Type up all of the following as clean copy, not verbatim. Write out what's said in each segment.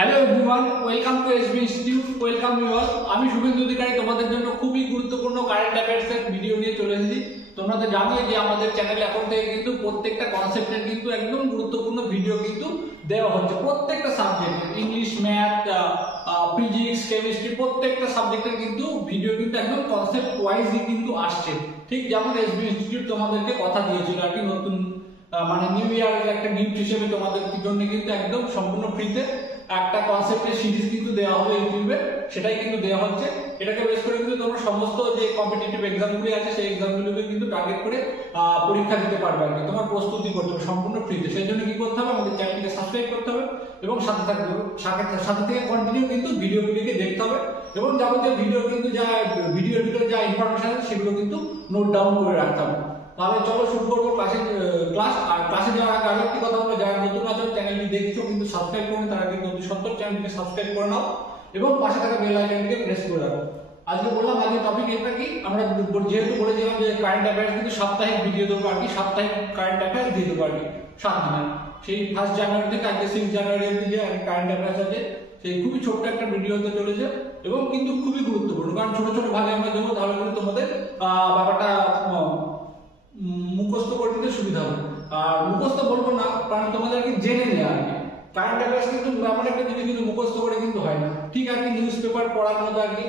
Hello everyone, welcome to S B institute. Welcome you all. আমি শুভেন্দু অধিকারী তোমাদের জন্য খুবই গুরুত্বপূর্ণ কারেন্ট অ্যাফেয়ার্সের ভিডিও নিয়ে চলে এসেছি। তোমরা তো জানোই যে আমাদের চ্যানেলে এখন থেকে কিন্তু প্রত্যেকটা কনসেপ্টের কিন্তু একদম গুরুত্বপূর্ণ ভিডিও কিন্তু দেওয়া হচ্ছে। প্রত্যেকটা subject, English, math, physics, chemistry, প্রত্যেকটা সাবজেক্টের কিন্তু ভিডিও কিন্তু একদম কনসেপ্ট ওয়াইজই কিন্তু আসছে। ঠিক যেমন এসবি ইনস্টিটিউট তোমাদেরকে কথা দিয়েছিল আর কি, নতুন মানে নিউ ইয়ারের একটা গিফট হিসেবে তোমাদের জন্য কিন্তু একদম সম্পূর্ণ ফ্রিতে একটা কনসেপ্টের সিরিজ কিন্তু দেওয়া হবে ইউটিউবে, সেটাই কিন্তু দেওয়া হচ্ছে। এটাকে বেস করে কিন্তু তোমরা সমস্ত যে কম্পিটিটিভ এক্সামগুলি আছে সেই এক্সামগুলোকে কিন্তু টার্গেট করে পরীক্ষা দিতে পারবে আর কি। তোমার প্রস্তুতি করতে হবে সম্পূর্ণ ফ্রিতে। সেই জন্য কি করতে হবে, আমাদের চ্যানেলটিকে সাবস্ক্রাইব করতে হবে এবং সাথে থেকে কন্টিনিউ কিন্তু ভিডিওগুলিকে দেখতে হবে এবং যাবতীয় ভিডিও কিন্তু যা ভিডিওর ভিতরে যা ইনফরমেশন আছে সেগুলো কিন্তু নোট ডাউন করে রাখতে হবে। তাহলে চলো শুরু করবো ক্লাস। আর ক্লাসে যাওয়ার আগে আরেকটি কথা হলো, যারা নতুন আছো চ্যানেলটি দেখছো কিন্তু সাবস্ক্রাইব করো, তারা কিন্তু অতি সত্তর চ্যানেলটিকে সাবস্ক্রাইব করে নাও এবং পাশে থাকা বেল আইকনটিকে প্রেস করে রাখো। আজকে বললাম আজকে টপিক এটা কি, আমরা যেহেতু বলেছিলাম যে কারেন্ট অ্যাফেয়ার্স কিন্তু সাপ্তাহিক ভিডিও দেবো আর কি, সাপ্তাহিক কারেন্ট অ্যাফেয়ার্স দিয়ে দেবো আর কি 7 দিনের। সেই 1 জানুয়ারি থেকে আজকে 6 জানুয়ারি অবধি যে কারেন্ট অ্যাফেয়ার্স আছে সেই খুবই ছোট্ট একটা ভিডিও হতে চলেছে এবং কিন্তু খুবই গুরুত্বপূর্ণ, কারণ ছোট ছোট ভাগে আমরা দেবো, তাহলে কিন্তু তোমাদের ব্যাপারটা মুখস্থ করে নিতে সুবিধা হবে। আর মুখস্থ বলবো না, কারণ তোমাদেরকে জেনে নেওয়া আর কি। কারেন্ট অ্যাফেয়ার্স কিন্তু এমন একটা জিনিস কিন্তু মুখস্থ করে কিন্তু হয় না, ঠিক আর কি নিউজ পেপার পড়ার মতো আর কি,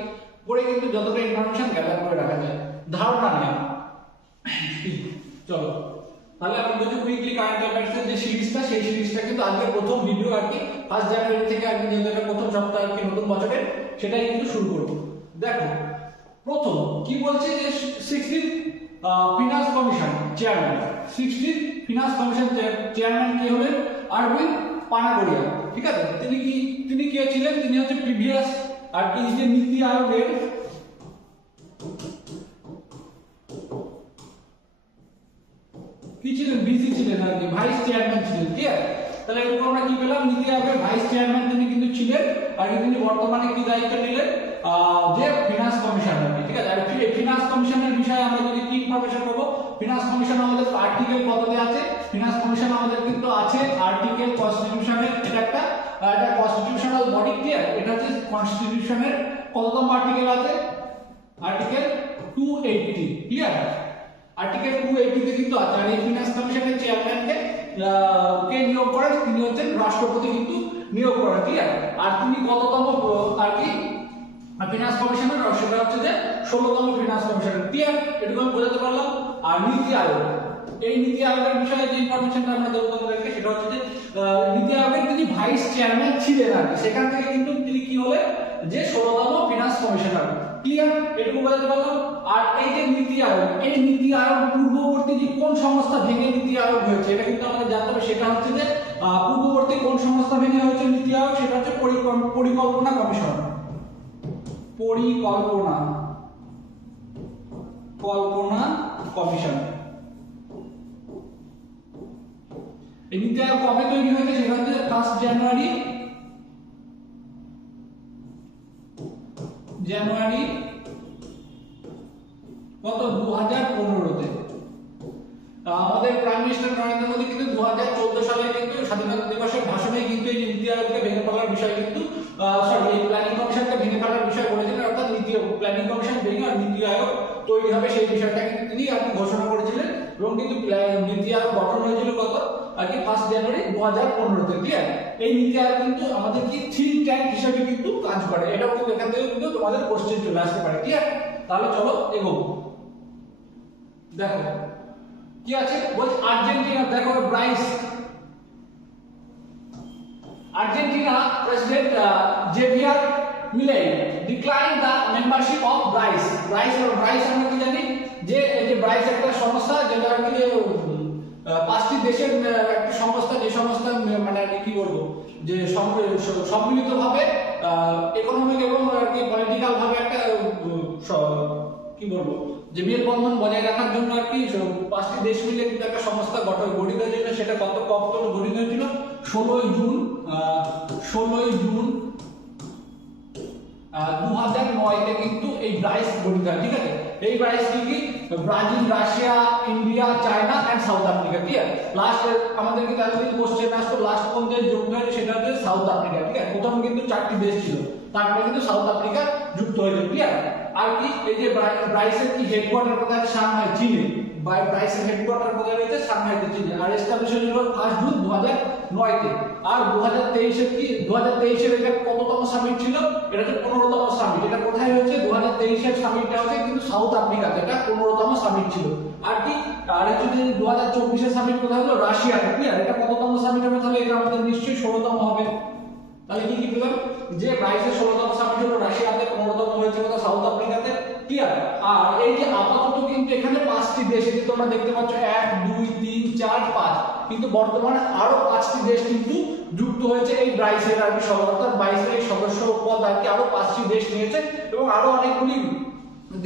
পড়ে কিন্তু যতটা ইনফরমেশন গ্যাদার করে রাখা যায়, ধারণা নেওয়া। চলো তাহলে আমি বলছি উইকলি কারেন্ট অ্যাফেয়ার্সের যে সিরিজটা, সেই সিরিজটা কিন্তু আজকে প্রথম ভিডিও আর কি 1 জানুয়ারি থেকে আর কি, যেটা প্রথম সপ্তাহ আর কি নতুন বছরের, সেটাই কিন্তু শুরু করবো। দেখো প্রথম কি বলছে যে 16th finance commission chairman, 16th finance commission chairman কে হলেন? অরবিন্দ পানাগড়িয়া। ঠিক আছে, তিনি কে ছিলেন? তিনি হচ্ছে প্রিভিয়াস আর কি যে নীতি আয়োগের কি ছিলেন? ভিসি ছিলেন আর কি, ভাইস চেয়ারম্যান ছিলেন। ঠিক আছে, তাহলে এরকম আমরা কি পেলাম? নীতি আয়োগের ভাইস চেয়ারম্যান তিনি কিন্তু ছিলেন আর তিনি বর্তমানে কি দায়িত্ব নিলেন? যে ফিনান্স কমিশনার। ঠিক আছে, আর ফিনান্স কমিশনের বিষয়ে আমরা যদি কি ইনফরমেশন পাবো, ফিনান্স কমিশন আমাদের আর্টিকেল কততে আছে? ফিনান্স কমিশন আমাদের কিন্তু আছে আর্টিকেল কনস্টিটিউশনের, এটা একটা কনস্টিটিউশনাল বডি। ক্লিয়ার? এটা হচ্ছে কনস্টিটিউশনের কততম আর্টিকেল আছে? আর্টিকেল 280। ক্লিয়ার? আর্টিকেল 280 তে কিন্তু আছে। আর এই ফিনান্স কমিশনের চেয়ারম্যানকে কে নিয়োগ করেন? তিনি হচ্ছেন রাষ্ট্রপতি কিন্তু নিয়োগ করেন। ক্লিয়ার? আর তিনি কততম আর কি ফিনান্স কমিশনের? সেটা হচ্ছে যে 16তম ফিনান্স কমিশনের। ক্লিয়ার? এটুকু আমি বোঝাতে পারলাম। আর নীতি আয়োগ, এই নীতি আয়োগের বিষয়ে যে ইনফরমেশনটা আমরা দেবো তোমাদেরকে, সেটা হচ্ছে যে নীতি আয়োগের তিনি ভাইস চেয়ারম্যান ছিলেন আর কি, সেখান থেকে কিন্তু তিনি কি হলেন? যে 16তম ফিনান্স কমিশনার। ক্লিয়ার? এটুকু বোঝাতে পারলাম। আর এই যে নীতি আয়োগ, এই নীতি আয়োগ পূর্ববর্তী যে কোন সংস্থা ভেঙে নীতি আয়োগ হয়েছে, এটা কিন্তু আমাদের জানতে হবে। সেটা হচ্ছে যে পূর্ববর্তী কোন সংস্থা ভেঙে হয়েছে নীতি আয়োগ, সেটা হচ্ছে পরিকল্পনা কমিশন। পরিকল্পনা কমিশন। এই নীতি আয়োগ কবে তৈরি হয়েছে? সেটা হচ্ছে 1 জানুয়ারি কত? 2015-তে। আমাদের প্রাইম মিনিস্টার নরেন্দ্র মোদী কিন্তু 2014 সালে কিন্তু স্বাধীনতা দিবসের ভাষণে কিন্তু এই নীতি আয়োগকে ভেঙে ফেলার বিষয় কিন্তু এই প্ল্যানিং কমিশনকে ভেঙে ফেলার বিষয় বলেছিলেন, অর্থাৎ প্ল্যানিং কমিশন ভেঙে আর নীতি আয়োগ তৈরি হবে সেই বিষয়টা কিন্তু তিনি আর ঘোষণা করেছিলেন এবং কিন্তু নীতি আয়োগ গঠন হয়েছিল কত আর কি 1 জানুয়ারি 2015-তে। ক্লিয়ার? এই নীতি আয়োগ কিন্তু আমাদের কি থিঙ্ক ট্যাঙ্ক হিসেবে কিন্তু কাজ করে, এটাও কিন্তু এখান থেকে কিন্তু তোমাদের কোশ্চেন চলে আসতে পারে। ক্লিয়ার? তাহলে চলো এগোবো। দেখো কি আছে বলছে, আর্জেন্টিনা। দেখো আর্জেন্টিনা প্রেসিডেন্ট জেভিয়ার মিলেই decline the membership of Bryce. Bryce আমরা কি জানি যে এই যে ব্রাইস একটা সংস্থা, যেটা আর কি যে 5টি দেশের একটা সংস্থা, যে সংস্থা মানে আর কি বলবো যে সম্মিলিতভাবে ইকোনমিক এবং আর কি পলিটিক্যাল ভাবে একটা কি বলবো যে মেলবন্ধন বজায় রাখার জন্য আর কি 5টি দেশ মিলে কিন্তু একটা সংস্থা গঠিত হয়েছিল। সেটা কত গঠিত হয়েছিল? 16 জুন 2009-তে কিন্তু এই ব্রাইস গঠিত হয়। ঠিক আছে, এই প্রাইস কি Brazil, Russia, India, China and South Africa. Clear? Last আমাদের কি তাহলে কোশ্চেন আসতো লাস্ট কোন দেশ যুক্ত হয়েছে, সেটা হচ্ছে সাউথ আফ্রিকা। ঠিক আছে, প্রথম কিন্তু 4টি দেশ ছিল, তারপরে কিন্তু সাউথ আফ্রিকা যুক্ত হয়েছে। ক্লিয়ার? আর কি এই যে ব্রাইসের কি হেডকোয়ার্টার কোথায়? সাংহাই, চীনে। ব্রাইসের হেডকোয়ার্টার কোথায় রয়েছে? সাংহাইতে, চীনে। আর এস্টাবলিশ হয়েছিল 1 জুন 2009 তে। আর 2023 এর কি 2023 এর এটা কততম সামিট ছিল? এটা হচ্ছে 15তম সামিট। এটা কোথায় হয়েছে? 2023 এর সামিটটা হচ্ছে কিন্তু সাউথ আফ্রিকাতে, এটা 15তম সামিট ছিল। আর কি আর হচ্ছে 2024 এর সামিট কোথায় হলো? রাশিয়াতে। ক্লিয়ার? এটা কততম সামিট হবে? তাহলে এটা আমাদের নিশ্চয়ই 16তম হবে। তাহলে কি পেলাম? যে ব্রাইসের 16তম সামিট হলো রাশিয়াতে, 15তম হয়েছে কোথায়? সাউথ আফ্রিকাতে। ক্লিয়ার? আর এই যে আপাতত কিন্তু এখানে 5টি দেশ, এই যে তোমরা দেখতে পাচ্ছ 1 2 3 4 5, কিন্তু বর্তমানে আরো 5টি দেশ কিন্তু যুক্ত হয়েছে এই ব্রাইসের আর কি অর্থাৎ ব্রাইসের এই সদস্য পদ আর কি আরো 5টি দেশ নিয়েছে, এবং আরো অনেকগুলি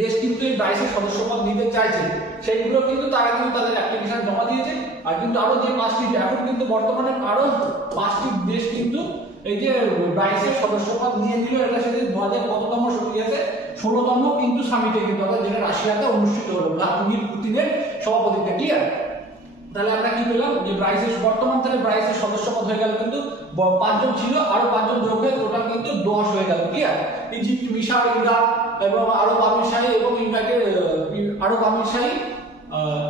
দেশ কিন্তু এই ব্রাইসের সদস্য পদ নিতে চাইছে। সেইগুলো কিন্তু তারা কিন্তু তাদের অ্যাপ্লিকেশন জমা দিয়েছে। আর কিন্তু আরো যে 5টি এখন কিন্তু বর্তমানে আরো 5টি দেশ কিন্তু এই যে ব্রাইসের সদস্যপদ নিয়ে নিল। এটা সেদিন 2000 কততম ইয়েতে 16তম কিন্তু সামিটে কিন্তু অর্থাৎ যেটা রাশিয়াতে অনুষ্ঠিত হলো ভ্লাদিমির পুতিনের সভাপতিত্বে। ক্লিয়ার? তাহলে আমরা কি পেলাম? যে ব্রাইসের বর্তমান তাহলে ব্রাইসের সদস্যপদ হয়ে গেল কিন্তু 5 জন ছিল, আরো 5 জন যোগ হয়ে টোটাল কিন্তু 10 হয়ে গেল। ক্লিয়ার? ইজিপ্ট, মিশর, ইরাক এবং আরব আমিরশাহী এবং ইউনাইটেড আরব আমিরশাহী,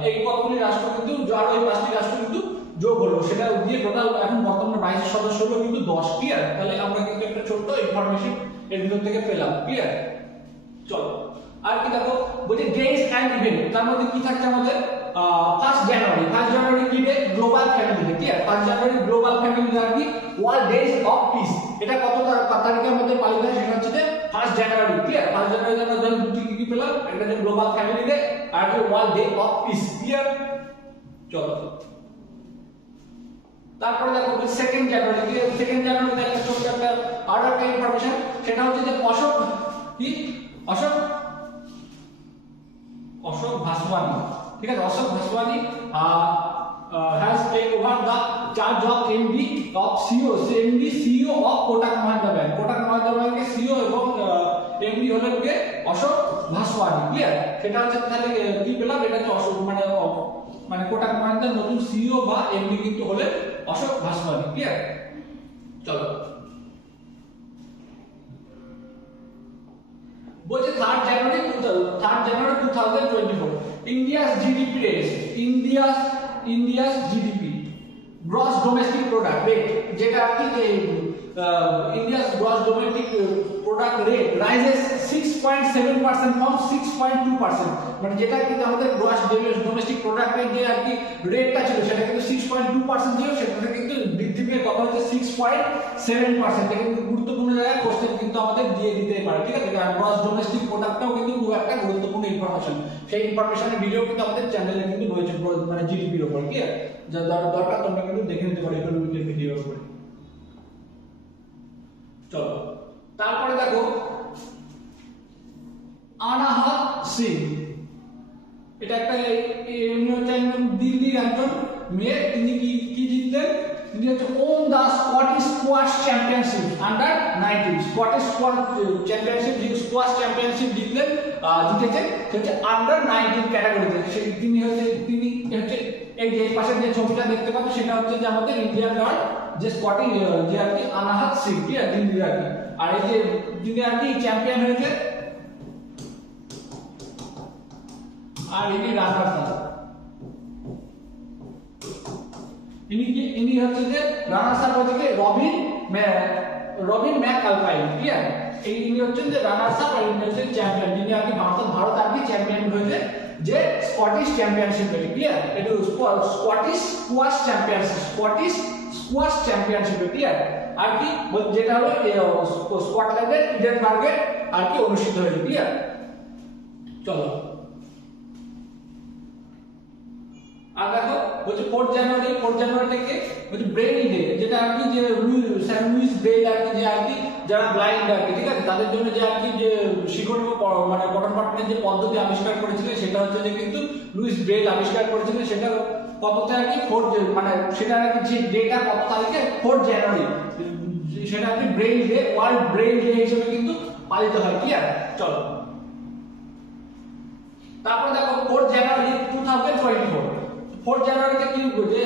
এই কতগুলি রাষ্ট্র কিন্তু আরো এই 5টি রাষ্ট্র কিন্তু যোগ হলো, সেটা দিয়ে টোটাল এখন বর্তমানে ব্রাইসের সদস্য হলো কিন্তু 10। ক্লিয়ার? তাহলে আমরা কিন্তু একটা ছোট্ট ইনফরমেশন এর ভিতর থেকে পেলাম। ক্লিয়ার? চলো আর কি দেখো, বলছে ডেজ এন্ড ইভেন্ট। তার মধ্যে কি থাকছে আমাদের? 1 জানুয়ারি কি day? Global family day. Clear? 1 জানুয়ারি গ্লোবাল ফ্যামিলি ডে আর কি ওয়ার্ল্ড ডেজ অফ পিস। এটা কত তারিখের মধ্যে পালিত হয়? সেটা হচ্ছে 1 জানুয়ারি। ক্লিয়ার? 1 জানুয়ারি আমরা ধরুন দুটি কি পেলাম, একটা হচ্ছে গ্লোবাল ফ্যামিলি ডে আর একটা world day of piece. Clear? চলো তারপরে দেখো 2 জানুয়ারি। 2 জানুয়ারিতে একটা ছোট্ট একটা আরো একটা ইনফরমেশন, সেটা হচ্ছে যে অশোক ভাসওয়ানি। ঠিক আছে? Ashok Vaswani has taken over the charge of MD of CEO of Kotak Mahindra Bank. Kotak Mahindra Bank এর CEO এবং MD হলেন কে? অশোক ভাসওয়ানি। ক্লিয়ার? সেটা হচ্ছে তাহলে কি পেলাম? এটা হচ্ছে অশোক মানে কোটাক মাহিন্দ্রার নতুন সিইও বা এমডি কিন্তু হলেন অশোক ভাসওয়ানি। ক্লিয়ার? চলো বলছে 3 জানুয়ারি 2024 India's GDP rate, India's GDP gross domestic product rate, যেটা আর কি India's gross domestic product rate rises 6.7% from 6.2%। মানে যেটা কিন্তু আমাদের গ্রস ডোমেস্টিক প্রোডাক্ট রেট যে আর কি রেটটা ছিল সেটা কিন্তু 6.2% ছিল, সেটা কিন্তু বৃদ্ধি পেয়ে কত হচ্ছে 6.7%। এটা কিন্তু গুরুত্বপূর্ণ জায়গায় কোশ্চেন কিন্তু আমাদের দিয়ে দিতে পারে। ঠিক আছে? গ্রস ডোমেস্টিক প্রোডাক্টটাও কিন্তু খুব একটা গুরুত্বপূর্ণ ইনফরমেশন। সেই ইনফরমেশনের ভিডিও কিন্তু আমাদের চ্যানেলে কিন্তু রয়েছে মানে জিডিপির উপর। ঠিক আছে? যা দরকার তোমরা কিন্তু দেখে নিতে পারো ইকোনমিকের ভিডিওর উপরে। চলো তারপরে দেখো আনাহাত সিং, এটা একটা দিল্লির একজন মেয়ে। তিনি কি জিতলেন? তিনি হচ্ছে won the Scottish squash championship under 19। Scottish championship squash championship জিতলেন, জিতেছেন হচ্ছে আন্ডার 19 ক্যাটাগরিতে। তিনি হচ্ছে এই যে পাশের যে ছবিটা দেখতে পাচ্ছ সেটা হচ্ছে যে আমাদের ইন্ডিয়ান গার্ল যে স্কটিশ যে আর কি আনাহাত সিং। ঠিক আছে? দিল্লির আর কি। আর এই যে যিনি আর কি চ্যাম্পিয়ন হয়েছে আর ইনি রানার্স আপ। ইনি হচ্ছে যে রানার্স আপ হচ্ছে রবিন ম্যাকআলপাইন। ঠিক আছে? ইনি হচ্ছেন যে রানার্স আপ আর ইনি হচ্ছেন চ্যাম্পিয়ন, যিনি আর কি ভারত আর কি চ্যাম্পিয়ন হয়েছে যে স্কটিশ চ্যাম্পিয়নশিপ। ক্লিয়ার? এটা স্কটিশ স্কোয়াশ চ্যাম্পিয়নশিপ। ক্লিয়ার? আর কি যেটা হলো স্কটল্যান্ডের ইডেনবার্গে আর কি অনুষ্ঠিত হয়েছে। ক্লিয়ার? চলো আর দেখো বলছে 4 জানুয়ারি থেকে বলছে ব্রেইল ডে, যেটা আর কি যে লুইস ব্রেইল আর কি যে আর কি যারা ব্লাইন্ড আর কি, ঠিক আছে, তাদের জন্য যে আর কি যে শিখন মানে পঠন পাঠনের যে পদ্ধতি আবিষ্কার করেছিলেন সেটা হচ্ছে যে কিন্তু লুইস ব্রেইল আবিষ্কার করেছিলেন। সেটা কততে আর কি 4 মানে সেটা আর কি যে ডেটা কত তারিখে 4 জানুয়ারি, সেটা আর কি Braille day, world Braille day হিসেবে কিন্তু পালিত হয়। ক্লিয়ার? চলো তারপরে দেখো 4 জানুয়ারি 2024, 4 জানুয়ারিতে কি যে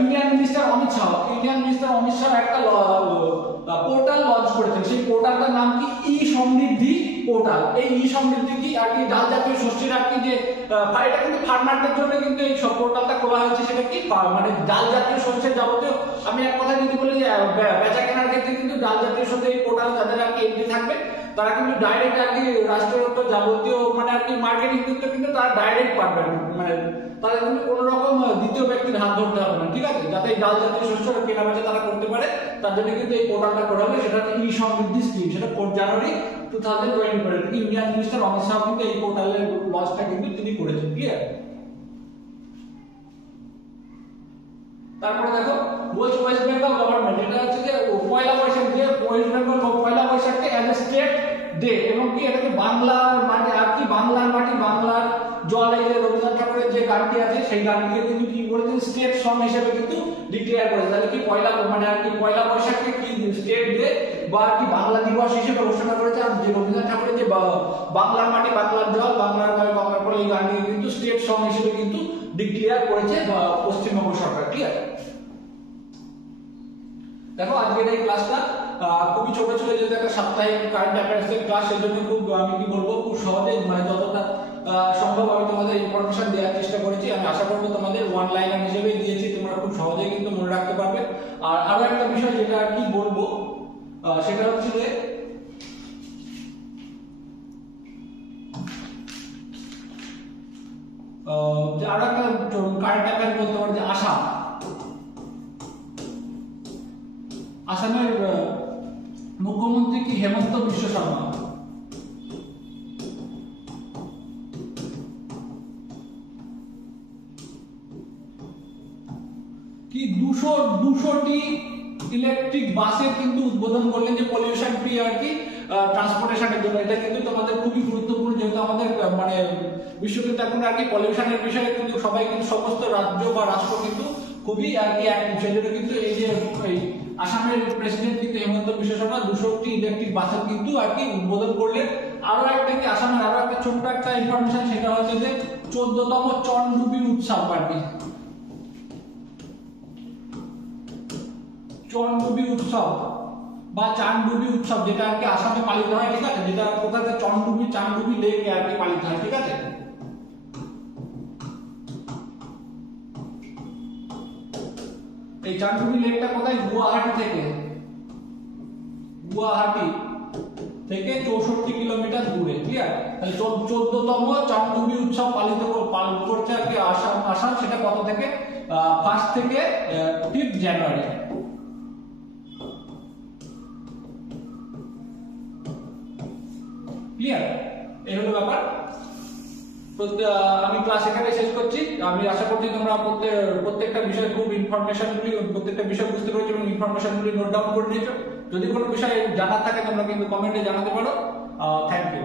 ইন্ডিয়ান মিনিস্টার অমিত শাহ একটা পোর্টাল লঞ্চ করেছেন। সেই পোর্টালটার নাম কি ই সমৃদ্ধি পোর্টাল। এই ই সমৃদ্ধি কি আর কি ডাল জাতীয় শস্যের আর কি যে এটা কিন্তু ফার্মারদের জন্য কিন্তু এই সব পোর্টালটা খোলা হয়েছে। সেটা কি মানে ডাল জাতীয় শস্যের যাবতীয়, আমি এক কথা যদি বলি যে বেচা কেনার ক্ষেত্রে কিন্তু ডাল জাতীয় শস্যের এই পোর্টাল যাদের আর কি এন্ট্রি থাকবে তারা কিন্তু ডাইরেক্ট আর কি রাষ্ট্রীয়ত্ব যাবতীয় মানে আর কি মার্কেটিং করতে কিন্তু তারা ডাইরেক্ট পারবেন, মানে তাদের কিন্তু কোনো রকম দ্বিতীয় ব্যক্তির হাত ধরতে হবে না, ঠিক আছে। যাতে এই ডাল জাতীয় শস্য কেনা বেচা তারা করতে পারে তার জন্য কিন্তু এই পোর্টালটা করা হবে। সেটা হচ্ছে ই সমৃদ্ধি স্কিম, সেটা 4 জানুয়ারি 2024 ইন্ডিয়ান মিনিস্টার অমিত শাহ কিন্তু এই পোর্টালের লঞ্চটা কিন্তু তিনি করেছেন, ক্লিয়ার। তারপরে দেখো বলছে ওয়েস্ট বেঙ্গল গভর্নমেন্ট, এটা হচ্ছে যে পয়লা বৈশাখ, যে ওয়েস্ট বেঙ্গল পয়লা বৈশাখকে অ্যাজ এ স্টেট ডে, এবং কি এটাকে বাংলার মাটি আর কি বাংলার মাটি বাংলার জল, এই যে রবীন্দ্রনাথ ঠাকুরের যে গানটি আছে সেই গানটিকে কিন্তু কি করেছেন স্টেট সং হিসেবে কিন্তু ডিক্লেয়ার করেছে। তাহলে কি পয়লা মানে আর কি পয়লা বৈশাখকে কি স্টেট ডে বা কি বাংলা দিবস হিসেবে ঘোষণা করেছে। আর যে রবীন্দ্রনাথ ঠাকুরের যে বাংলার মাটি বাংলার জল বাংলার গায়ে বাংলার পরে এই গানটিকে কিন্তু স্টেট সং হিসেবে কিন্তু ডিক্লেয়ার করেছে পশ্চিমবঙ্গ সরকার, ক্লিয়ার। দেখো আজকের এই ক্লাসটা খুবই ছোট ছিল, যেহেতু একটা সাপ্তাহিক কারেন্ট অ্যাফেয়ার্সের ক্লাস, সেই জন্য খুব আমি কি বলবো খুব সহজে মানে যতটা সম্ভব আমি তোমাদের ইনফরমেশন দেওয়ার চেষ্টা করেছি। আমি আশা করবো তোমাদের ওয়ান লাইনার হিসেবে দিয়েছি, তোমরা খুব সহজেই কিন্তু মনে রাখতে পারবে। আর আরো একটা বিষয় যেটা আর কি বলবো সেটা হচ্ছে যে আরো একটা কারেন্ট অ্যাফেয়ার বলতে পারো যে আসামের মুখ্যমন্ত্রী কি হেমন্ত বিশ্ব শর্মা। কি 200টি ইলেকট্রিক বাসের কিন্তু উদ্বোধন করলেন, যে পলিউশন ফ্রি আর কি ট্রান্সপোর্টেশনের জন্য। এটা কিন্তু তোমাদের খুবই গুরুত্বপূর্ণ, যেহেতু আমাদের মানে বিশ্ব কিন্তু এখন আর কি পলিউশনের বিষয়ে কিন্তু সবাই কিন্তু সমস্ত রাজ্য বা রাষ্ট্র কিন্তু খুবই আর কি অ্যাক্টিভ। সেই জন্য কিন্তু এই যে আসামের প্রেসিডেন্ট কিন্তু হেমন্ত বিশ্ব শর্মা 200টি ইলেকট্রিক বাসের কিন্তু আর কি উদ্বোধন করলেন। আরো একটা কি আসামের আরো একটা ছোট্ট একটা ইনফরমেশন, সেটা হচ্ছে যে 14তম চন্ডুবি উৎসব আর কি, চন্ডুবি উৎসব বা চানডুবি উৎসব যেটা আর কি আসামে পালিত হয়, ঠিক আছে। যেটা কোথায় চানডুবি লেকে আর কি পালিত হয়, ঠিক আছে। এই চানডুবি লেকটা কোথায়? গুয়াহাটি থেকে 64 কিলোমিটার দূরে, ক্লিয়ার। তাহলে 14তম চানডুবি উৎসব পালন করছে আর কি আসাম। সেটা কত থেকে? 1 থেকে 5 জানুয়ারি। ক্লিয়ার, এই হলো ব্যাপার। আমি ক্লাস এখানে শেষ করছি। আমি আশা করছি তোমরা প্রত্যেকটা বিষয় খুব প্রত্যেকটা বিষয় বুঝতে পেরেছো এবং ইনফরমেশনগুলি নোট ডাউন করে নিয়েছো। যদি কোনো বিষয় জানার থাকে তোমরা কিন্তু কমেন্টে জানাতে পারো। Thank you.